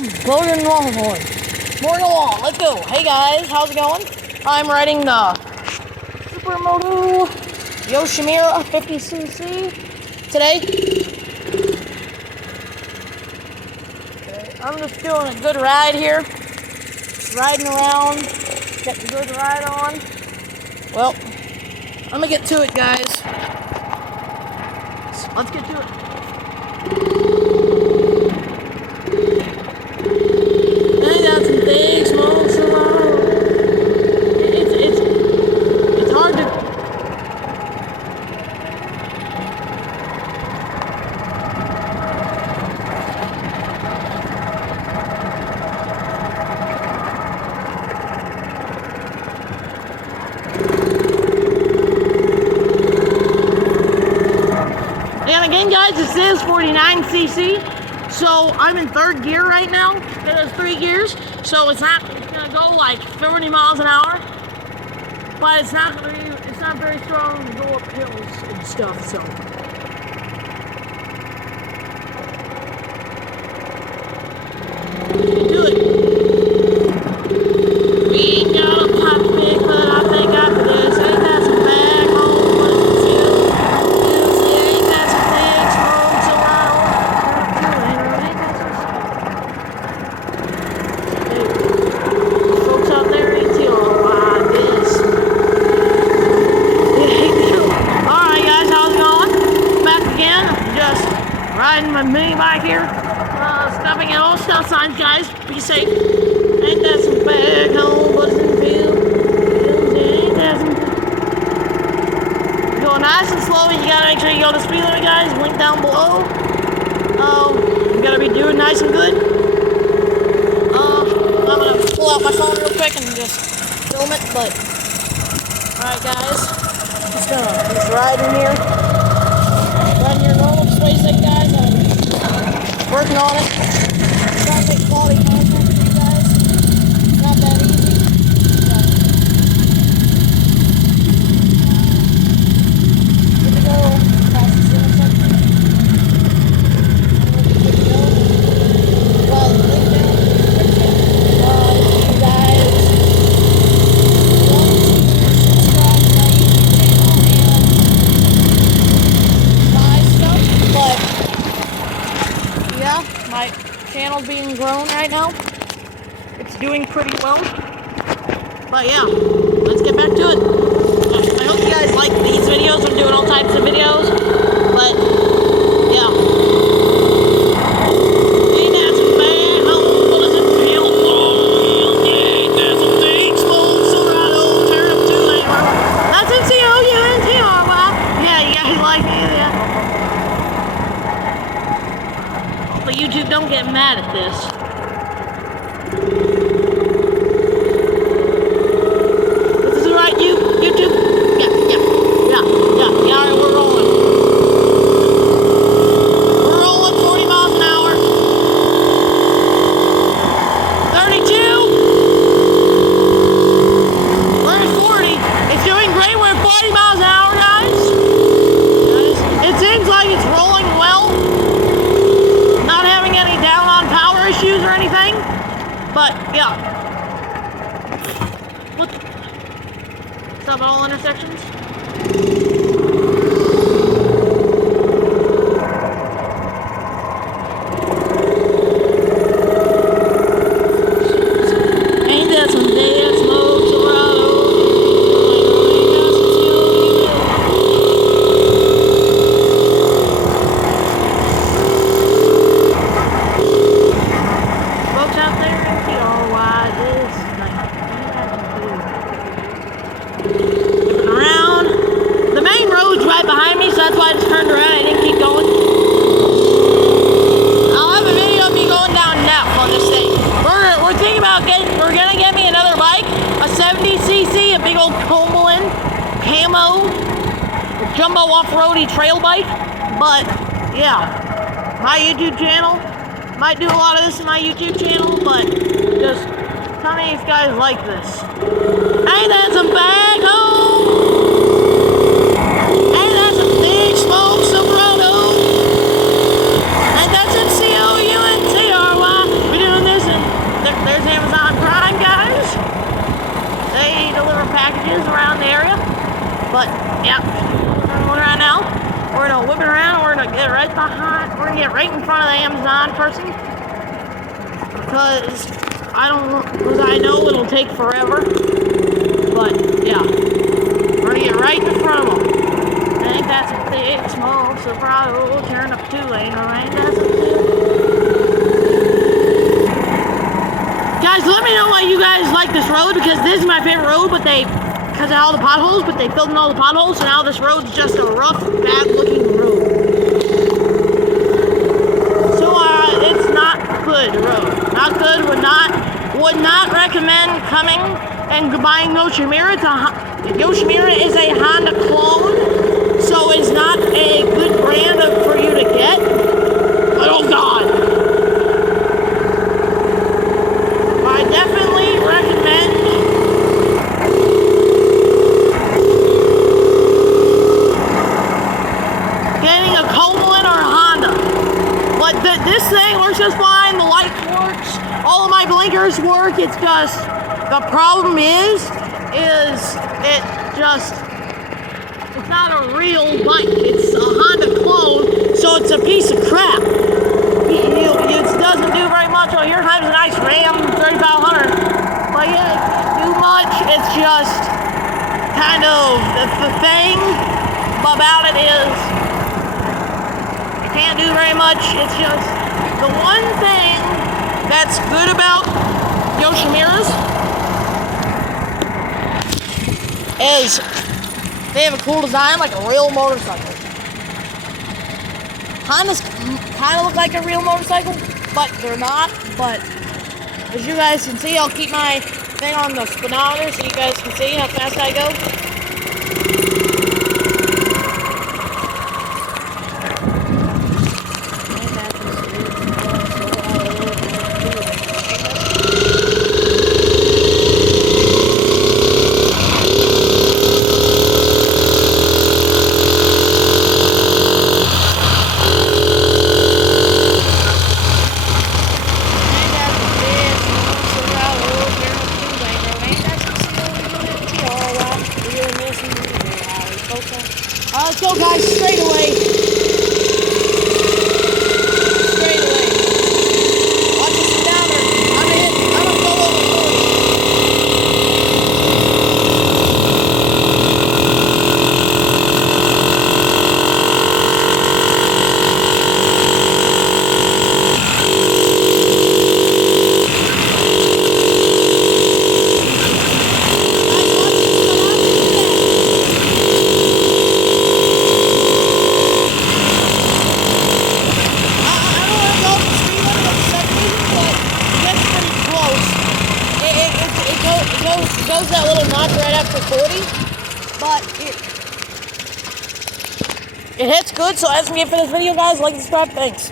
Logan Longhorn. Moving along, let's go. Hey guys, how's it going? I'm riding the Supermoto Yoshimura 50cc today. Okay, I'm just doing a good ride here. Riding around, getting a good ride on. Well, I'm gonna get to it, guys. Let's get to it. I got some big smokes around. It's hard to. And again, guys, this is 49cc. So I'm in third gear right now. It has 3 gears, so it's gonna go like 30 miles an hour. But it's not very strong to go up hills and stuff. So do it. We ain't got a pop big, but I think after this, ain't that some back home? What does it feel? Ain't that some big smoke? So I folks out there ain't too like this. Alright guys, how's it going? Back again. Just riding my mini bike here. Stopping at all stop signs, guys. Be safe. Ain't that some back home? What does it feel? Ain't that some... Go nice and slow. You gotta make sure you go to speed limit, guys. Link down below. You gotta be doing nice and good. I'm gonna pull out my phone real quick and just film it, but alright guys, just riding here. Riding your normal display stick, guys. I'm working on it. Trying to make quality content for you guys. It's not that easy. Good to go. Past this intersection. Good to go. Well, link down in the description. If you guys want to subscribe to my YouTube channel and buy stuff, but yeah, my channel's being grown right now. It's doing pretty well. But yeah, let's get back to it. I hope you guys like these videos. I'm doing all types of videos. But yeah. Ain't that some bad home? What does it feel? Ain't that some big smoke? Silverado, turn up 2 lane. That's MCOUNTRY. Yeah, you guys like it, yeah. But YouTube, don't get mad at this. This is right, YouTube? Yeah, alright, we're rolling. We're rolling 40 miles an hour. 32. We're at 40. It's doing great. We're at 40 miles an hour, guys. It seems like it's rolling well. Not having any down on power issues or anything. But yeah. Stop at all intersections. Ain't that some dead smoke, Silverado? Folks out there in TRY, this thing. Around. The main road's right behind me, so that's why I just turned around. I didn't keep going. I'll have a video of me going down Neff on this thing. We're thinking about we're gonna get me another bike, a 70cc, a big old Cumberland camo jumbo off-roady trail bike. But yeah, my YouTube channel might do a lot of this in my YouTube channel, but just tell me if you guys like this. Ain't that some bag home? Ain't that some big smoke, Silverado? Ain't that some COUNTRY? We're doing this behind. We're gonna get right in front of the Amazon person because I know it'll take forever. But yeah, we're gonna get right in front of them. I think that's a big, small Silverado. Turn up 2-lane, alright? That's a Guys, let me know why you guys like this road because this is my favorite road, but because of all the potholes, but they filled in all the potholes, so now this road's just a rough, bad-looking road. So it's not good road. Not good. Would not recommend coming and buying Yoshimura. Yoshimura is a Honda clone, so it's not a good brand for you to get. Oh God. I definitely recommend getting a Coleman or a Honda. But this thing works just fine. The light works. All of my blinkers work. It's just the problem is it's not a real bike. It's a Honda clone, so it's a piece of crap. It doesn't do very much. Oh, here comes a nice Ram 3500. But yeah, it can't do much. It's just kind of the thing about it is it can't do very much. It's just the one thing that's good about Yoshimuras is they have a cool design like a real motorcycle. Hondas kind of look like a real motorcycle, but they're not. But as you guys can see, I'll keep my thing on the speedometer so you guys can see how fast I go. Let's go, guys, straight away. Straight away. Watch the speedometer. I'm gonna go over 40, but it hits good, so that's me for this video, guys. Like and subscribe. Thanks.